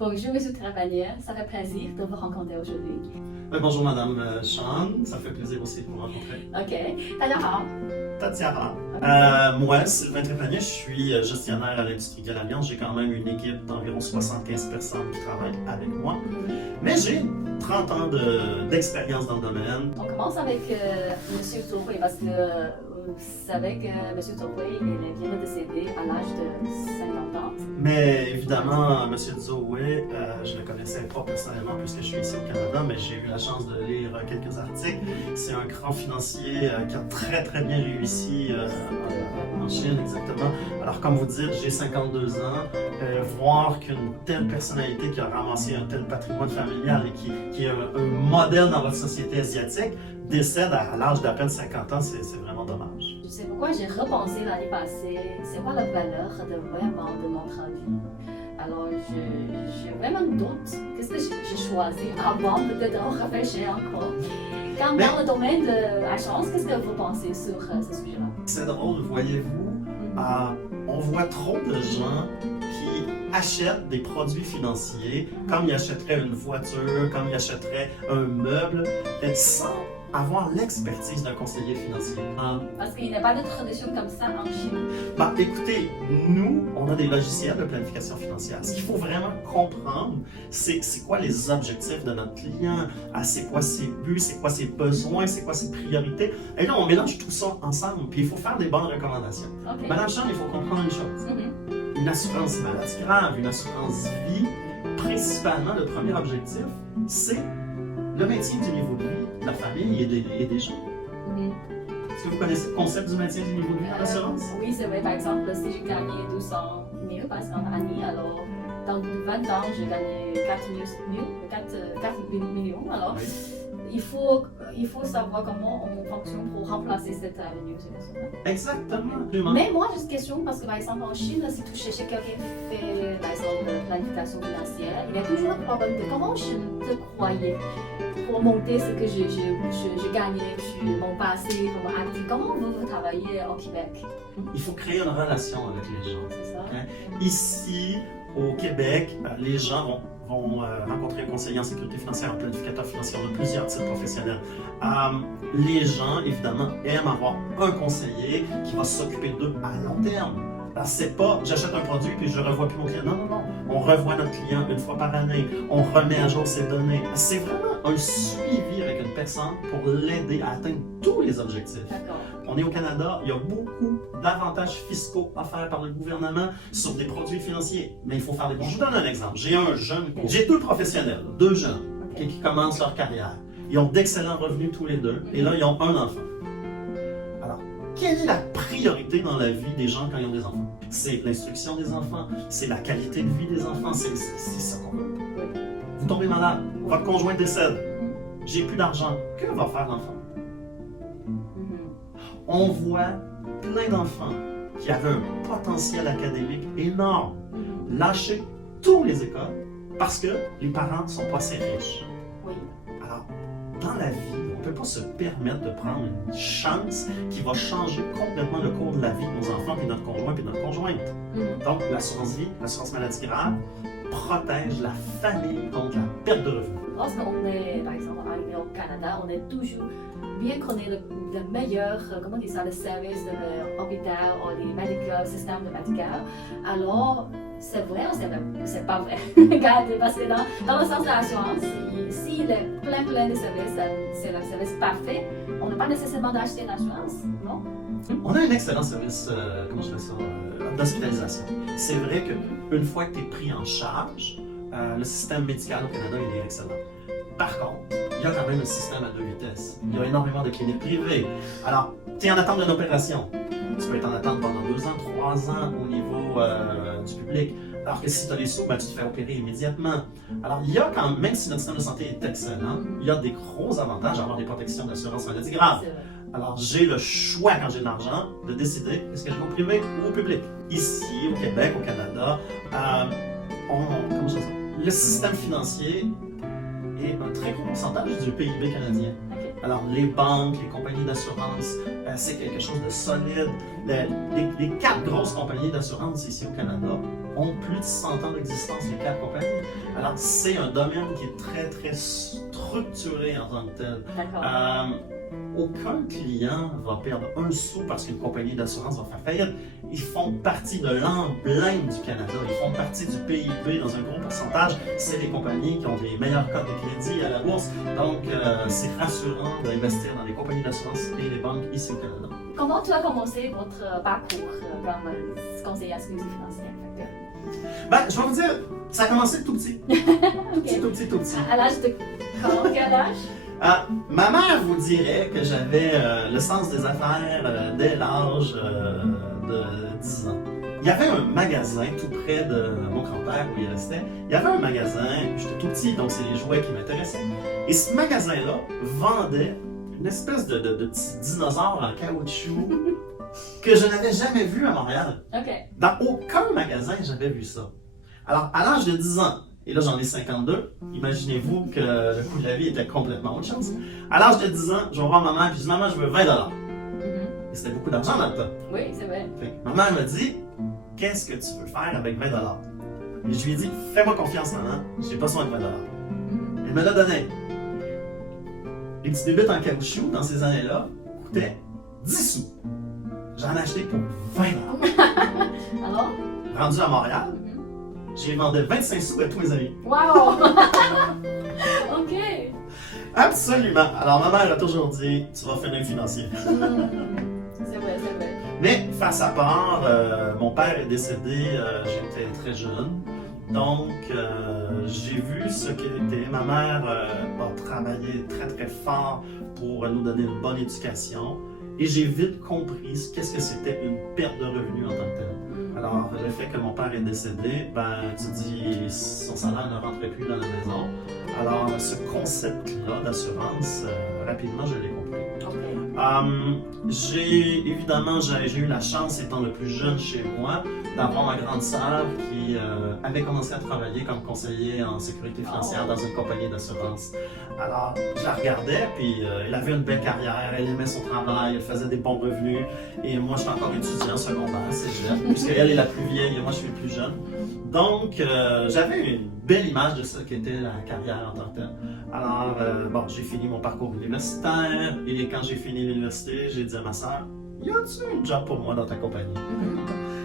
Bonjour, Monsieur Trapanier. Ça fait plaisir de vous rencontrer aujourd'hui. Bonjour, Madame Sean. Ça fait plaisir aussi de vous rencontrer. OK. 大家好。 Tatiara. Moi, Sylvain Trépanier, je suis gestionnaire à l'Industrie de l'Alliance. J'ai quand même une équipe d'environ 75 personnes qui travaillent avec moi. Mais j'ai 30 ans d'expérience dans le domaine. On commence avec Monsieur Zouhui parce que vous savez que Monsieur Zouhui vient de décéder à l'âge de 50 ans. Mais évidemment, M. Zouhui, je ne le connaissais pas personnellement puisque je suis ici au Canada, mais j'ai eu la chance de lire quelques articles. C'est un grand financier qui a très bien réussi en Chine, exactement. Alors, comme vous dites, j'ai 52 ans. Voir qu'une telle personnalité qui a ramassé un tel patrimoine familial et qui est un modèle dans votre société asiatique décède à l'âge d'à peine 50 ans, c'est vraiment dommage. Je sais pourquoi j'ai repensé l'année passée, c'est quoi la valeur de notre vie. Alors, j'ai vraiment doute. Qu'est-ce que j'ai choisi avant peut-être de réfléchir encore. Quand dans le domaine de la chance, qu'est-ce que vous pensez sur ce sujet-là? C'est drôle, voyez-vous, on voit trop de gens qui achètent des produits financiers comme ils achèteraient une voiture, comme ils achèteraient un meuble, sans avoir l'expertise d'un conseiller financier. Parce qu'il n'y a pas de tradition comme ça en Chine. Écoutez, nous, on a des logiciels de planification financière. Ce qu'il faut vraiment comprendre, c'est quoi les objectifs de notre client, c'est quoi ses buts, c'est quoi ses besoins, c'est quoi ses priorités. Et là, on mélange tout ça ensemble, puis il faut faire des bonnes recommandations. Okay. Madame Chan, il faut comprendre une chose. Une assurance maladie grave, une assurance vie, principalement, le premier objectif, c'est le maintien du niveau de vie de la famille et des gens. Est-ce que vous connaissez le concept du maintien du niveau de vie en assurance? Oui, c'est vrai. Par exemple, si j'ai gagné 200 000 par année, alors dans 20 ans, j'ai gagné 4 millions. Alors, Oui. il faut savoir comment on fonctionne pour remplacer cette avenue. Exactement. Mais moi, j'ai une question parce que, par exemple, en Chine, si tu cherches quelqu'un qui fait, par exemple, de planification financière, il y a toujours le problème de comment je te croyais pour monter ce que j'ai gagné, puis mon passé, mon actif. Comment vous travaillez au Québec? Il faut créer une relation avec les gens. C'est ça. Ici, au Québec, les gens vont rencontrer un conseiller en sécurité financière, un planificateur financier, on a plusieurs types professionnels. Les gens, évidemment, aiment avoir un conseiller qui va s'occuper d'eux à long terme. C'est pas j'achète un produit puis je ne revois plus mon client. Non. On revoit notre client une fois par année. On remet à jour ses données. C'est vraiment un suivi avec une personne pour l'aider à atteindre tous les objectifs. On est au Canada, il y a beaucoup d'avantages fiscaux offerts par le gouvernement sur des produits financiers. Mais il faut faire des bons. Je vous donne un exemple. J'ai deux professionnels, deux jeunes qui commencent leur carrière. Ils ont d'excellents revenus tous les deux et là, ils ont un enfant. Quelle est la priorité dans la vie des gens quand ils ont des enfants? C'est l'instruction des enfants, c'est la qualité de vie des enfants, c'est ça qu'on veut. Vous tombez malade, votre conjoint décède, j'ai plus d'argent, que va faire l'enfant? On voit plein d'enfants qui avaient un potentiel académique énorme, lâcher toutes les écoles parce que les parents ne sont pas assez riches. Alors, dans la vie, on ne peut pas se permettre de prendre une chance qui va changer complètement le cours de la vie de nos enfants, et notre conjoint et notre conjointe. Donc, l'assurance vie, l'assurance maladie grave, protège la famille contre la perte de revenus. Lorsqu'on est, par exemple, arrivé au Canada, on est toujours bien connaître le meilleur, comment dire ça, le service de l'hôpital ou les médicaux, système de médical. Alors, c'est vrai ou c'est pas vrai? Regardez, parce que dans le sens de l'assurance, s'il est plein de services, c'est le service parfait, on n'a pas nécessairement d'acheter une assurance, non? On a un excellent service, d'hospitalisation. C'est vrai qu'une fois que tu es pris en charge, le système médical au Canada, il est excellent. Par contre, il y a quand même un système à deux vitesses. Il y a énormément de cliniques privées. Alors, tu es en attente d'une opération. Tu peux être en attente pendant 2 ans, 3 ans au niveau du public. Alors que si tu as les sous, tu te fais opérer immédiatement. Alors, il y a quand même si notre système de santé est excellent, il y a des gros avantages à avoir des protections d'assurance maladie grave. Alors, j'ai le choix, quand j'ai de l'argent, de décider est-ce que je vais au privé ou au public. Ici, au Québec, au Canada, le système financier est un très gros pourcentage du PIB canadien. Alors, les banques, les compagnies d'assurance, c'est quelque chose de solide. Les 4 grosses compagnies d'assurance ici au Canada ont plus de 100 ans d'existence, les 4 compagnies. Alors, c'est un domaine qui est très, très structuré en tant que tel. D'accord. Aucun client va perdre un sou parce qu'une compagnie d'assurance va faire faillite. Ils font partie de l'emblème du Canada. Ils font partie du PIB dans un gros pourcentage. C'est les compagnies qui ont les meilleurs codes de crédit à la bourse. Donc, c'est rassurant d'investir dans les compagnies d'assurance et les banques ici au Canada. Comment tu as commencé votre parcours comme conseiller en sécurité financière? Ben, je vais vous dire, ça a commencé tout petit. Ok. Tout petit. À l'âge de quel âge? Ma mère vous dirait que j'avais le sens des affaires dès l'âge de 10 ans. Il y avait un magasin tout près de mon grand-père où il restait. Il y avait un magasin, j'étais tout petit, donc c'est les jouets qui m'intéressaient. Et ce magasin-là vendait une espèce de petit dinosaure en caoutchouc que je n'avais jamais vu à Montréal. Ok. Dans aucun magasin, j'avais vu ça. Alors, à l'âge de 10 ans, et là j'en ai 52, imaginez-vous que le coût de la vie était complètement autre chose. À l'âge de 10 ans, je vais voir ma mère et je dis « Maman, je veux 20 $. Et c'était beaucoup d'argent dans le temps. Oui, c'est vrai. Fait que ma mère me dit « Qu'est-ce que tu veux faire avec 20 $? Et je lui ai dit « Fais-moi confiance, maman, j'ai pas besoin de 20 $. Elle me l'a donné. Les petits bébites en caoutchouc, dans ces années-là, coûtaient 10 sous. J'en ai acheté pour 20 $. Alors? Rendu à Montréal, j'ai vendu 25 sous à tous mes amis. Wow! Ok. Absolument. Alors, ma mère a toujours dit, tu vas finir financier. C'est vrai, c'est vrai. Mais, face à part, mon père est décédé, j'étais très jeune. Donc, j'ai vu ce qu'elle était. Ma mère a travaillé très, très fort pour nous donner une bonne éducation. Et j'ai vite compris qu'est-ce que c'était une perte de revenus en tant que tel. Alors, le fait que mon père est décédé, ben, tu dis, son salaire ne rentrait plus dans la maison. Alors, ce concept-là d'assurance, rapidement, je l'ai compris. J'ai eu la chance, étant le plus jeune chez moi, d'avoir ma grande sœur qui avait commencé à travailler comme conseiller en sécurité financière dans une compagnie d'assurance. Alors, je la regardais, puis elle avait une belle carrière, elle aimait son travail, elle faisait des bons revenus. Et moi, j'étais encore étudiant secondaire, cégep, puisqu'elle est la plus vieille et moi, je suis le plus jeune. Donc, j'avais une belle image de ce qu'était la carrière en tant que telle. Alors, bon, j'ai fini mon parcours universitaire et quand j'ai fini l'université, j'ai dit à ma sœur, y a-tu un job pour moi dans ta compagnie?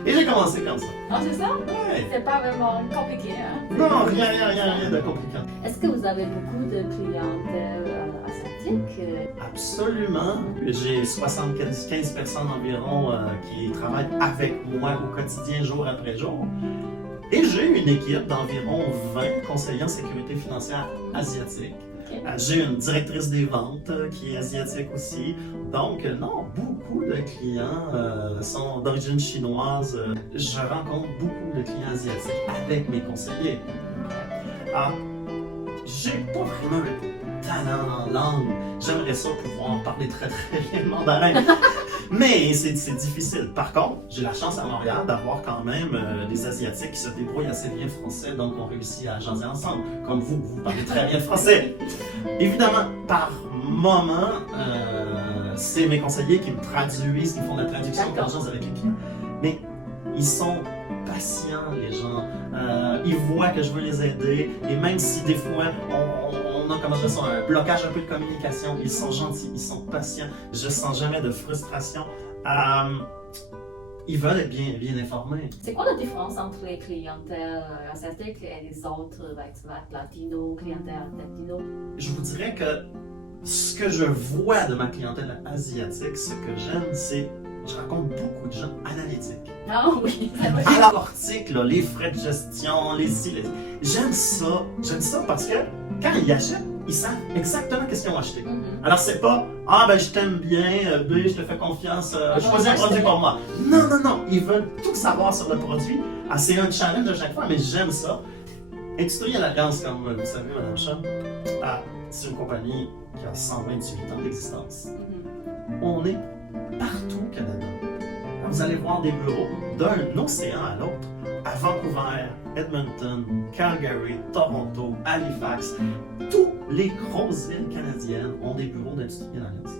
Et j'ai commencé comme ça. Ah, c'est ça? Ouais. C'est pas vraiment compliqué, hein? Non, rien de compliqué. Est-ce que vous avez beaucoup de clientèle asiatique? Absolument. J'ai 75 personnes environ qui travaillent avec moi au quotidien, jour après jour. Et j'ai une équipe d'environ 20 conseillers en sécurité financière asiatiques. Okay. J'ai une directrice des ventes qui est asiatique aussi. Donc, non, beaucoup de clients sont d'origine chinoise. Je rencontre beaucoup de clients asiatiques avec mes conseillers. J'ai pas vraiment un talent en langue. J'aimerais ça pouvoir parler très très bien le mandarin. Mais c'est difficile. Par contre, j'ai la chance à Montréal d'avoir quand même des Asiatiques qui se débrouillent assez bien français, donc on réussit à jaser ensemble. Comme vous parlez très bien français. Évidemment, par moment, c'est mes conseillers qui me traduisent, qui font la traduction quand je jase avec les clients. Mais ils sont patients, les gens. Ils voient que je veux les aider. Et même si des fois, on a comment dire ça, un blocage un peu de communication, ils sont gentils, ils sont patients. Je sens jamais de frustration. Ils veulent être bien informés. C'est quoi la différence entre les clientèles asiatiques et les autres, latino, clientèle latino? Je vous dirais que ce que je vois de ma clientèle asiatique, ce que j'aime, c'est je rencontre beaucoup de gens analytiques. Ah oui, c'est vrai. À l'article, les frais de gestion, j'aime ça parce que quand ils achètent, ils savent exactement qu'est-ce qu'ils ont acheté. Alors c'est pas « Ah ben je t'aime bien, B, je te fais confiance, choisis un produit pour moi ». Non, ils veulent tout savoir sur le produit. C'est un challenge à chaque fois, mais j'aime ça. Industrie Alliance, comme vous savez, Mme Cham, c'est une compagnie qui a 128 ans d'existence. On est partout au Canada. Vous allez voir des bureaux d'un océan à l'autre, à Vancouver, Edmonton, Calgary, Toronto, Halifax. Toutes les grosses villes canadiennes ont des bureaux d'Industrie Alliance.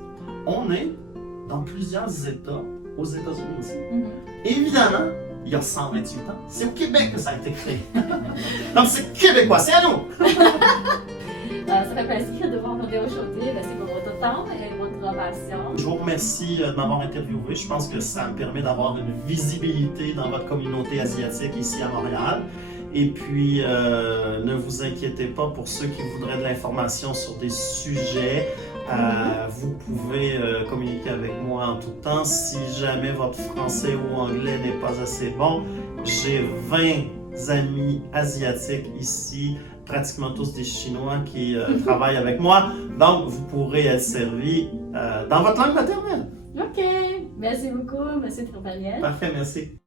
On est dans plusieurs États, aux États-Unis aussi. Évidemment, il y a 128 ans. C'est au Québec que ça a été créé. Donc c'est québécois, c'est à nous! Ça fait plaisir de vous rencontrer aujourd'hui. Merci pour votre temps et votre passion. Je vous remercie de m'avoir interviewé. Je pense que ça me permet d'avoir une visibilité dans votre communauté asiatique ici à Montréal. Et puis, ne vous inquiétez pas pour ceux qui voudraient de l'information sur des sujets. Vous pouvez communiquer avec moi en tout temps. Si jamais votre français ou anglais n'est pas assez bon, j'ai 20 amis asiatiques ici, pratiquement tous des Chinois qui travaillent avec moi. Donc, vous pourrez être servi dans votre langue maternelle. OK. Merci beaucoup, M. Trépaniel. Parfait, merci.